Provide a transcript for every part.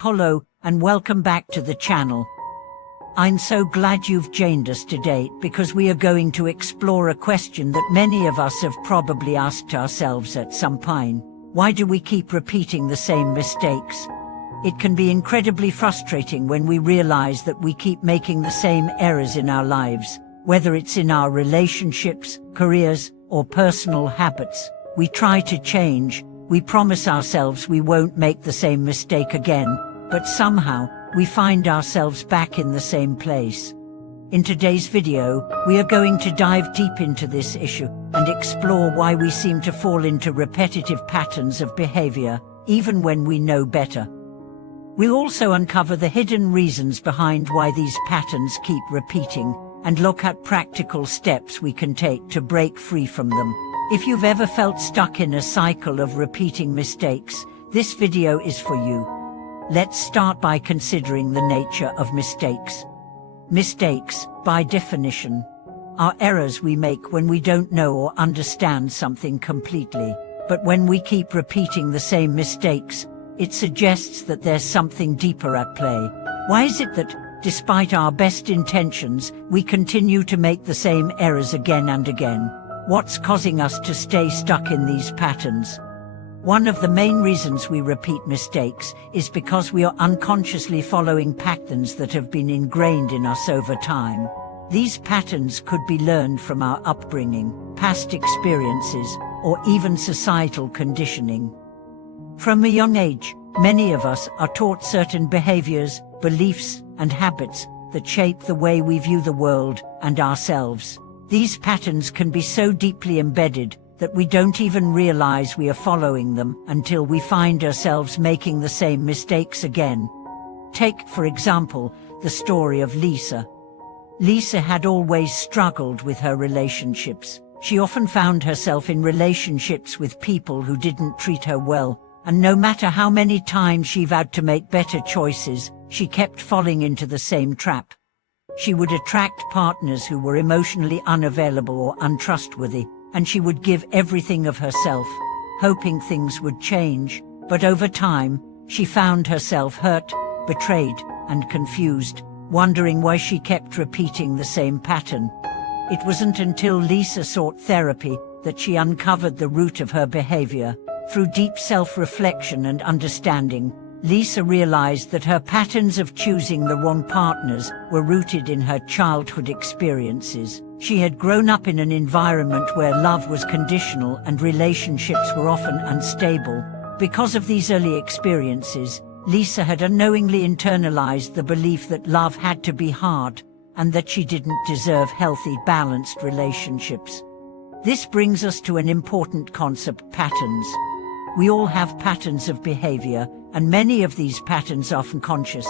Hello, and welcome back to the channel. I'm so glad you've joined us today because we are going to explore a question that many of us have probably asked ourselves at some point. Why do we keep repeating the same mistakes? It can be incredibly frustrating when we realize that we keep making the same errors in our lives, whether it's in our relationships, careers, or personal habits. We try to change, we promise ourselves we won't make the same mistake again, but somehow, we find ourselves back in the same place. In today's video, we are going to dive deep into this issue and explore why we seem to fall into repetitive patterns of behavior, even when we know better. We'll also uncover the hidden reasons behind why these patterns keep repeating, and look at practical steps we can take to break free from them. If you've ever felt stuck in a cycle of repeating mistakes, this video is for you. Let's start by considering the nature of mistakes. Mistakes, by definition, are errors we make when we don't know or understand something completely. But when we keep repeating the same mistakes, it suggests that there's something deeper at play. Why is it that, despite our best intentions, we continue to make the same errors again and again? What's causing us to stay stuck in these patterns? One of the main reasons we repeat mistakes is because we are unconsciously following patterns that have been ingrained in us over time. These patterns could be learned from our upbringing, past experiences, or even societal conditioning. From a young age, many of us are taught certain behaviors, beliefs, and habits that shape the way we view the world and ourselves. These patterns can be so deeply embedded that we don't even realize we are following them until we find ourselves making the same mistakes again. Take, for example, the story of Lisa. Lisa had always struggled with her relationships. She often found herself in relationships with people who didn't treat her well, and no matter how many times she vowed to make better choices, she kept falling into the same trap. She would attract partners who were emotionally unavailable or untrustworthy, and she would give everything of herself, hoping things would change. But over time, she found herself hurt, betrayed, and confused, wondering why she kept repeating the same pattern. It wasn't until Lisa sought therapy that she uncovered the root of her behavior. Through deep self-reflection and understanding, Lisa realized that her patterns of choosing the wrong partners were rooted in her childhood experiences. She had grown up in an environment where love was conditional and relationships were often unstable. Because of these early experiences, Lisa had unknowingly internalized the belief that love had to be hard, and that she didn't deserve healthy, balanced relationships. This brings us to an important concept: patterns. We all have patterns of behavior, and many of these patterns are unconscious.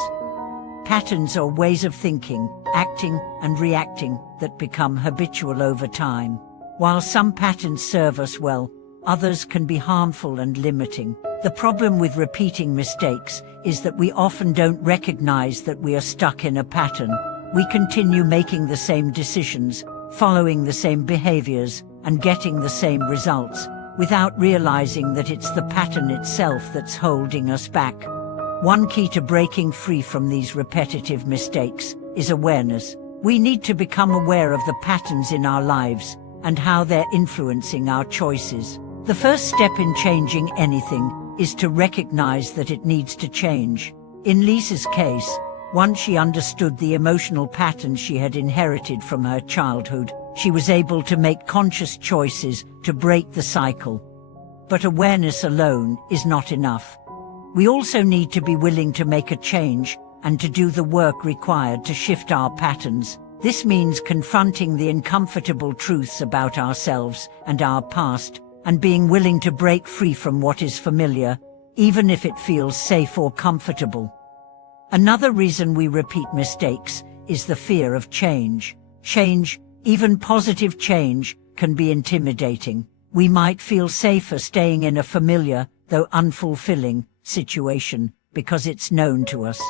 Patterns are ways of thinking, acting, and reacting that become habitual over time. While some patterns serve us well, others can be harmful and limiting. The problem with repeating mistakes is that we often don't recognize that we are stuck in a pattern. We continue making the same decisions, following the same behaviors, and getting the same results, without realizing that it's the pattern itself that's holding us back. One key to breaking free from these repetitive mistakes is awareness. We need to become aware of the patterns in our lives and how they're influencing our choices. The first step in changing anything is to recognize that it needs to change. In Lisa's case, once she understood the emotional patterns she had inherited from her childhood, she was able to make conscious choices to break the cycle. But awareness alone is not enough. We also need to be willing to make a change and to do the work required to shift our patterns. This means confronting the uncomfortable truths about ourselves and our past, and being willing to break free from what is familiar, even if it feels safe or comfortable. Another reason we repeat mistakes is the fear of change. Change, even positive change, can be intimidating. We might feel safer staying in a familiar, though unfulfilling, situation because it's known to us.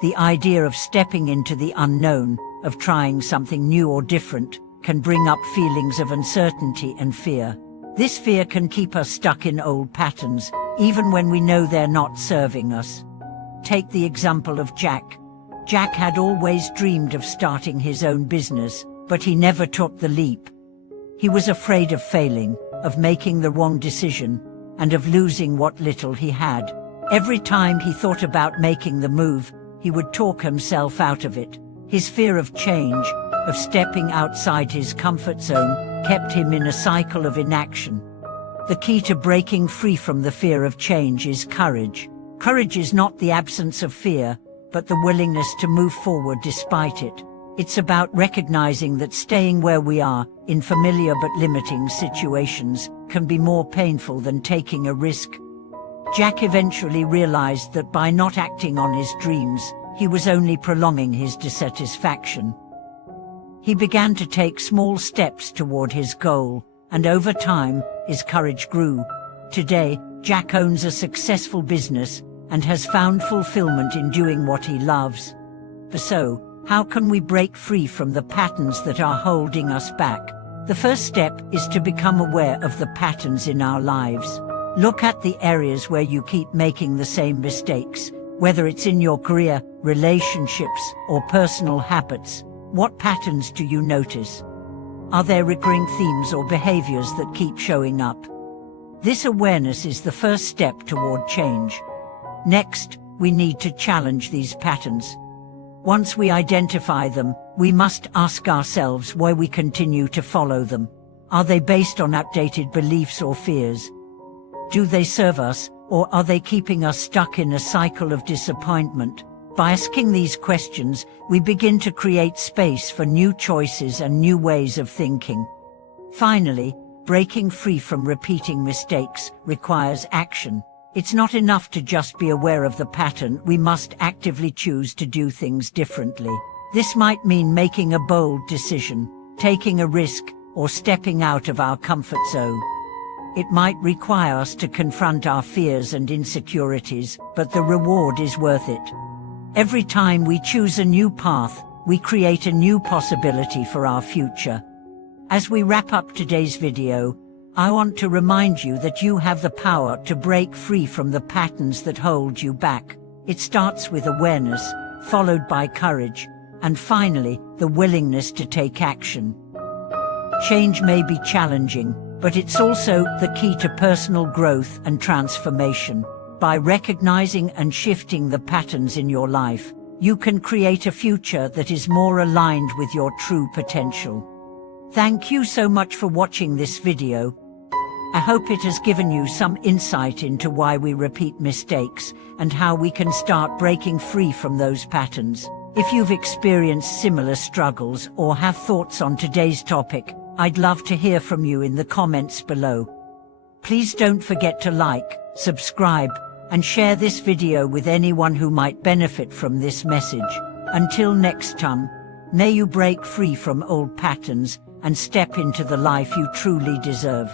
The idea of stepping into the unknown, of trying something new or different, can bring up feelings of uncertainty and fear. This fear can keep us stuck in old patterns, even when we know they're not serving us. Take the example of Jack. Jack had always dreamed of starting his own business, but he never took the leap. He was afraid of failing, of making the wrong decision, and of losing what little he had. Every time he thought about making the move, he would talk himself out of it. His fear of change, of stepping outside his comfort zone, kept him in a cycle of inaction. The key to breaking free from the fear of change is courage. Courage is not the absence of fear, but the willingness to move forward despite it. It's about recognizing that staying where we are, in familiar but limiting situations, can be more painful than taking a risk. Jack eventually realized that by not acting on his dreams, he was only prolonging his dissatisfaction. He began to take small steps toward his goal, and over time, his courage grew. Today, Jack owns a successful business and has found fulfillment in doing what he loves. So, how can we break free from the patterns that are holding us back? The first step is to become aware of the patterns in our lives. Look at the areas where you keep making the same mistakes, whether it's in your career, relationships, or personal habits. What patterns do you notice? Are there recurring themes or behaviors that keep showing up? This awareness is the first step toward change. Next, we need to challenge these patterns. Once we identify them, we must ask ourselves why we continue to follow them. Are they based on outdated beliefs or fears? Do they serve us, or are they keeping us stuck in a cycle of disappointment? By asking these questions, we begin to create space for new choices and new ways of thinking. Finally, breaking free from repeating mistakes requires action. It's not enough to just be aware of the pattern, we must actively choose to do things differently. This might mean making a bold decision, taking a risk, or stepping out of our comfort zone. It might require us to confront our fears and insecurities, but the reward is worth it. Every time we choose a new path, we create a new possibility for our future. As we wrap up today's video, I want to remind you that you have the power to break free from the patterns that hold you back. It starts with awareness, followed by courage, and finally, the willingness to take action. Change may be challenging, but it's also the key to personal growth and transformation. By recognizing and shifting the patterns in your life, you can create a future that is more aligned with your true potential. Thank you so much for watching this video. I hope it has given you some insight into why we repeat mistakes and how we can start breaking free from those patterns. If you've experienced similar struggles or have thoughts on today's topic, I'd love to hear from you in the comments below. Please don't forget to like, subscribe, and share this video with anyone who might benefit from this message. Until next time, may you break free from old patterns and step into the life you truly deserve.